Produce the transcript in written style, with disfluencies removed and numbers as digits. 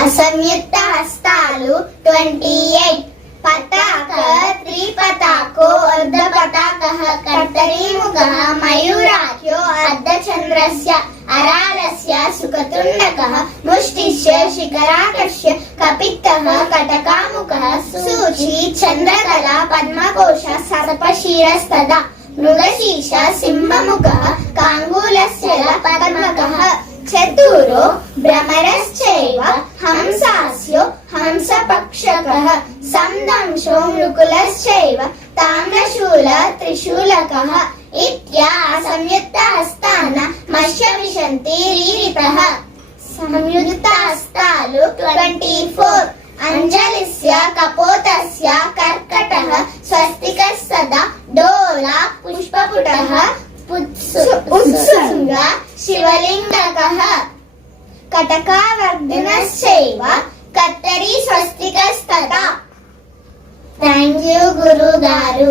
అసంయుక్త హస్తాలు 28 పతాక త్రిపతాకో అర్ధపతాకః కర్తరీముఖః మయూరాఖ్యో అర్ధచంద్రస్య అరాలస్య సుఖతుండకః ముష్టిశ్చ శిఖరాకర్ష్య కపిత్తః కటకాముఖః సూచి చంద్రకళా పద్మకోశ సర్పశిరస్తదా మృగశీర్ష సింహముఖః కాంగూలస్య పద్మకః చతురో భ్రమరశ్చైవ హంసాస్యో హంసపక్షకః సందంశో మృకులశ్చైవ తామ్రశూల త్రిశూలకః ఇత్యా సంయుక్త హస్తాన మత్స్యమిషంతి రీరితః సంయుక్త హస్తాలు 24 అంజలిస్య కపోతస్య కర్కటః స్వస్తికస్తదా డోలా పుష్పపుటః ఉత్సుంగ శివలింగకః కటకావర్ధనశ్చైవ కత్తరి స్వస్తికస్తదా. థ్యాంక్ యూ గురుగారు.